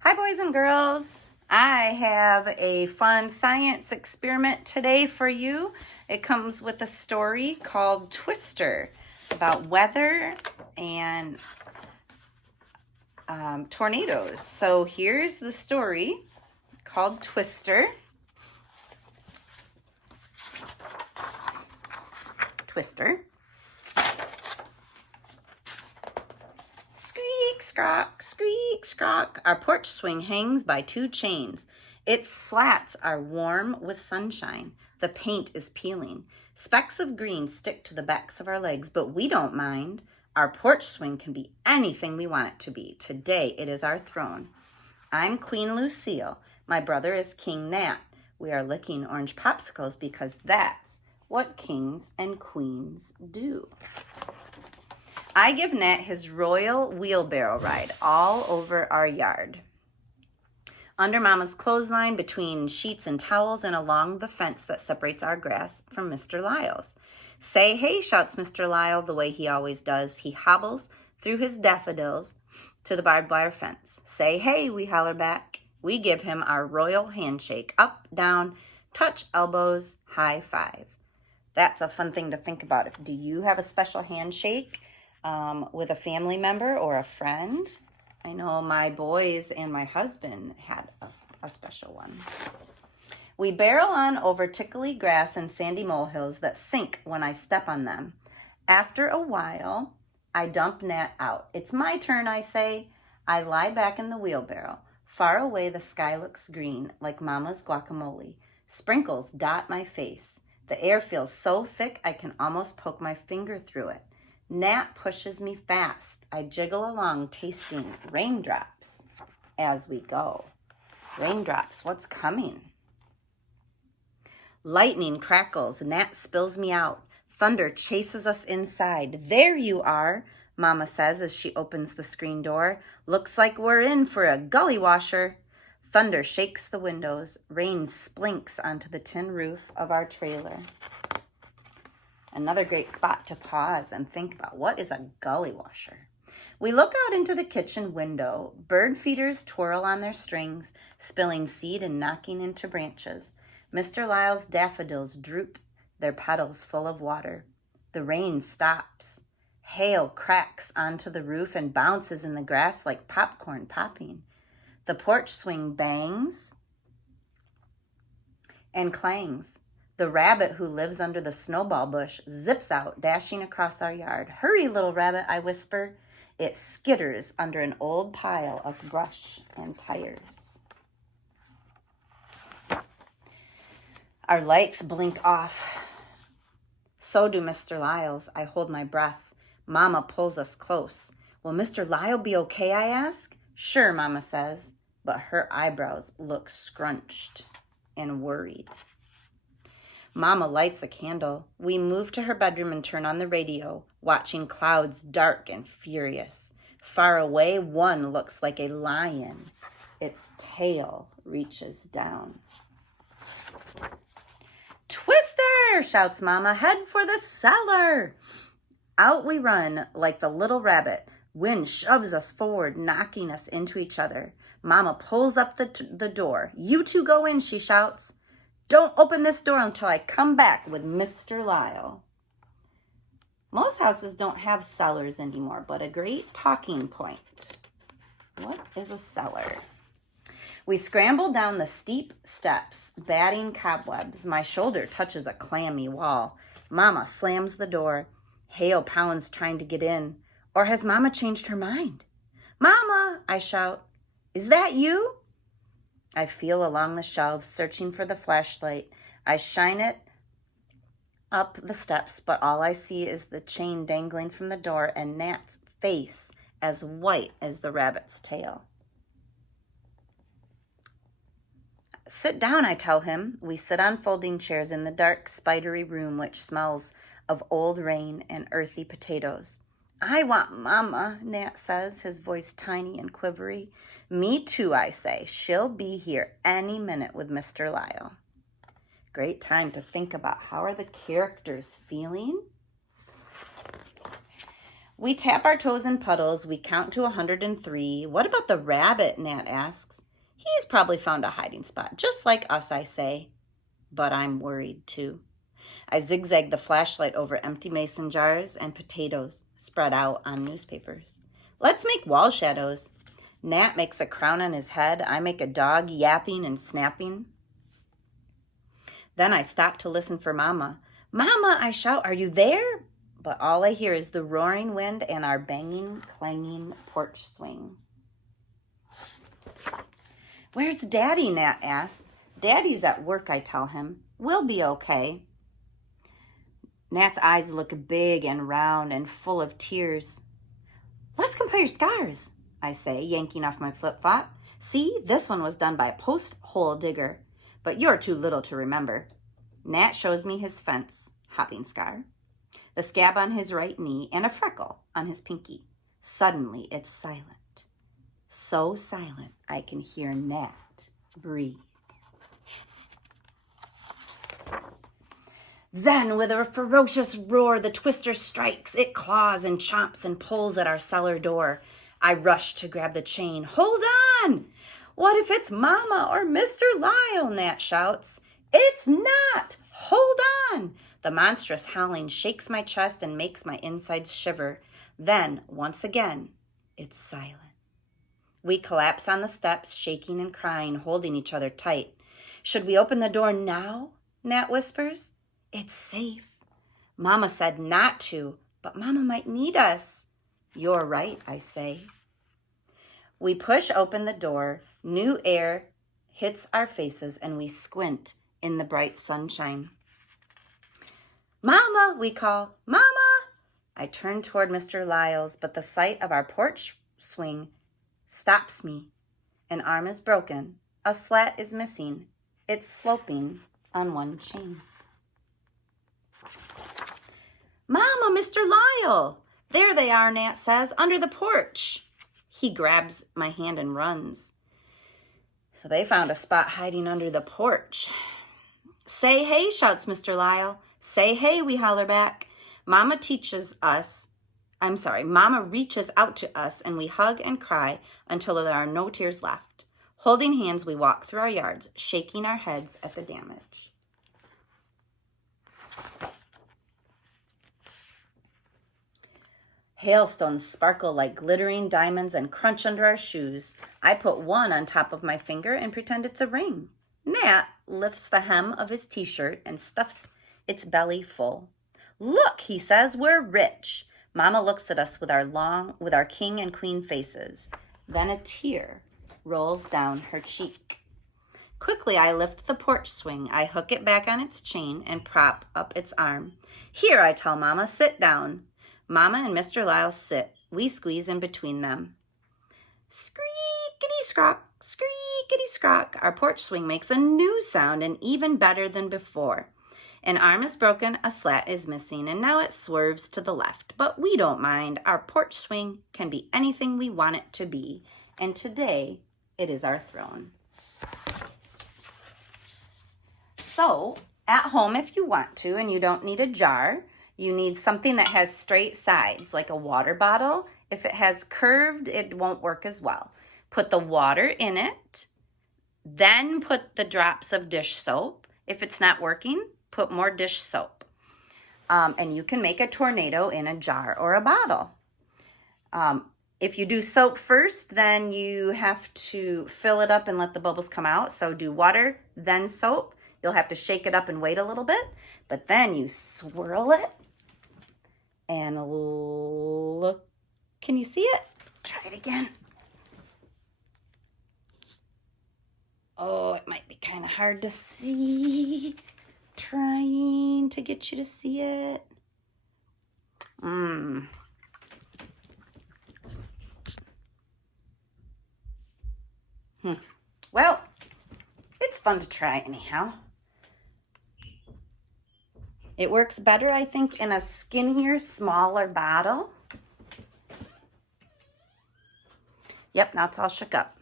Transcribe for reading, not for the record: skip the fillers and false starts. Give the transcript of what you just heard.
Hi, boys and girls. I have a fun science experiment today for you. It comes with a story called Twister about weather and tornadoes. So here's the story called Twister. Squeak, scrock, squeak, scrock. Our porch swing hangs by two chains. Its slats are warm with sunshine. The paint is peeling. Specks of green stick to the backs of our legs, but we don't mind. Our porch swing can be anything we want it to be. Today it is our throne. I'm Queen Lucille. My brother is King Nat. We are licking orange popsicles because that's what kings and queens do. I give Nat his royal wheelbarrow ride all over our yard. Under Mama's clothesline, between sheets and towels, and along the fence that separates our grass from Mr. Lyle's. Say hey, shouts Mr. Lyle the way he always does. He hobbles through his daffodils to the barbed wire fence. Say hey, we holler back. We give him our royal handshake. Up, down, touch elbows, high five. That's a fun thing to think about. Do you have a special handshake with a family member or a friend? I know my boys and my husband had a special one. We barrel on over tickly grass and sandy molehills that sink when I step on them. After a while, I dump Nat out. It's my turn, I say. I lie back in the wheelbarrow. Far away, the sky looks green, like Mama's guacamole. Sprinkles dot my face. The air feels so thick I can almost poke my finger through it. Nat pushes me fast. I jiggle along, tasting raindrops as we go. Raindrops, what's coming? Lightning crackles. Nat spills me out. Thunder chases us inside. There you are, Mama says as she opens the screen door. Looks like we're in for a gully washer. Thunder shakes the windows. Rain splinks onto the tin roof of our trailer. Another great spot to pause and think about, what is a gully washer? We look out into the kitchen window. Bird feeders twirl on their strings, spilling seed and knocking into branches. Mr. Lyle's daffodils droop, their petals full of water. The rain stops. Hail cracks onto the roof and bounces in the grass like popcorn popping. The porch swing bangs and clangs. The rabbit who lives under the snowball bush zips out, dashing across our yard. Hurry, little rabbit, I whisper. It skitters under an old pile of brush and tires. Our lights blink off. So do Mr. Lyle's. I hold my breath. Mama pulls us close. Will Mr. Lyle be okay, I ask? Sure, Mama says, but her eyebrows look scrunched and worried. Mama lights a candle. We move to her bedroom and turn on the radio, watching clouds dark and furious. Far away, one looks like a lion. Its tail reaches down. Twister, shouts Mama, head for the cellar. Out we run like the little rabbit. Wind shoves us forward, knocking us into each other. Mama pulls up the door. You two go in, she shouts. Don't open this door until I come back with Mr. Lyle. Most houses don't have cellars anymore, but a great talking point. What is a cellar? We scramble down the steep steps, batting cobwebs. My shoulder touches a clammy wall. Mama slams the door. Hail pounds trying to get in. Or has Mama changed her mind? Mama, I shout. Is that you? I feel along the shelves, searching for the flashlight. I shine it up the steps, but all I see is the chain dangling from the door and Nat's face as white as the rabbit's tail. Sit down, I tell him. We sit on folding chairs in the dark, spidery room, which smells of old rain and earthy potatoes. I want Mama, Nat says, his voice tiny and quivery. Me too, I say. She'll be here any minute with Mr. Lyle. Great time to think about how are the characters feeling? We tap our toes in puddles. We count to 103. What about the rabbit? Nat asks. He's probably found a hiding spot, just like us, I say. But I'm worried, too. I zigzag the flashlight over empty mason jars and potatoes spread out on newspapers. Let's make wall shadows. Nat makes a crown on his head. I make a dog yapping and snapping. Then I stop to listen for Mama. Mama, I shout, are you there? But all I hear is the roaring wind and our banging, clanging porch swing. Where's Daddy? Nat asks. Daddy's at work, I tell him. We'll be okay. Nat's eyes look big and round and full of tears. Let's compare scars, I say, yanking off my flip-flop. See, this one was done by a post-hole digger, but you're too little to remember. Nat shows me his fence hopping scar, the scab on his right knee, and a freckle on his pinky. Suddenly, it's silent. So silent, I can hear Nat breathe. Then, with a ferocious roar, the twister strikes. It claws and chomps and pulls at our cellar door. I rush to grab the chain. Hold on! What if it's Mama or Mr. Lyle? Nat shouts. It's not! Hold on! The monstrous howling shakes my chest and makes my insides shiver. Then, once again, it's silent. We collapse on the steps, shaking and crying, holding each other tight. Should we open the door now? Nat whispers. It's safe. Mama said not to, but Mama might need us. You're right, I say. We push open the door. New air hits our faces and we squint in the bright sunshine. Mama, we call. Mama! I turn toward Mr. Lyle's, but the sight of our porch swing stops me. An arm is broken. A slat is missing. It's sloping on one chain. Mama, Mr. Lyle! There they are, Nat says, under the porch. He grabs my hand and runs. So they found a spot hiding under the porch. Say hey, shouts Mr. Lyle. Say hey, we holler back. Mama reaches out to us and we hug and cry until there are no tears left. Holding hands, we walk through our yards, shaking our heads at the damage. Hailstones sparkle like glittering diamonds and crunch under our shoes. I put one on top of my finger and pretend it's a ring. Nat lifts the hem of his t-shirt and stuffs its belly full. Look, he says, we're rich. Mama looks at us with our king and queen faces. Then a tear rolls down her cheek. Quickly, I lift the porch swing. I hook it back on its chain and prop up its arm. Here, I tell Mama, sit down. Mama and Mr. Lyle sit. We squeeze in between them. Screekity-scrock, screekity-scrock. Our porch swing makes a new sound and even better than before. An arm is broken, a slat is missing, and now it swerves to the left. But we don't mind. Our porch swing can be anything we want it to be. And today, it is our throne. So, at home, if you want to, and you don't need a jar, you need something that has straight sides, like a water bottle. If it has curved, it won't work as well. Put the water in it, then put the drops of dish soap. If it's not working, put more dish soap. And you can make a tornado in a jar or a bottle. If you do soap first, then you have to fill it up and let the bubbles come out. So do water, then soap. You'll have to shake it up and wait a little bit. But then you swirl it. And look, can you see it? Try it again. Oh, it might be kind of hard to see. Trying to get you to see it. Well, it's fun to try anyhow. It works better, I think, in a skinnier, smaller bottle. Yep, now it's all shook up.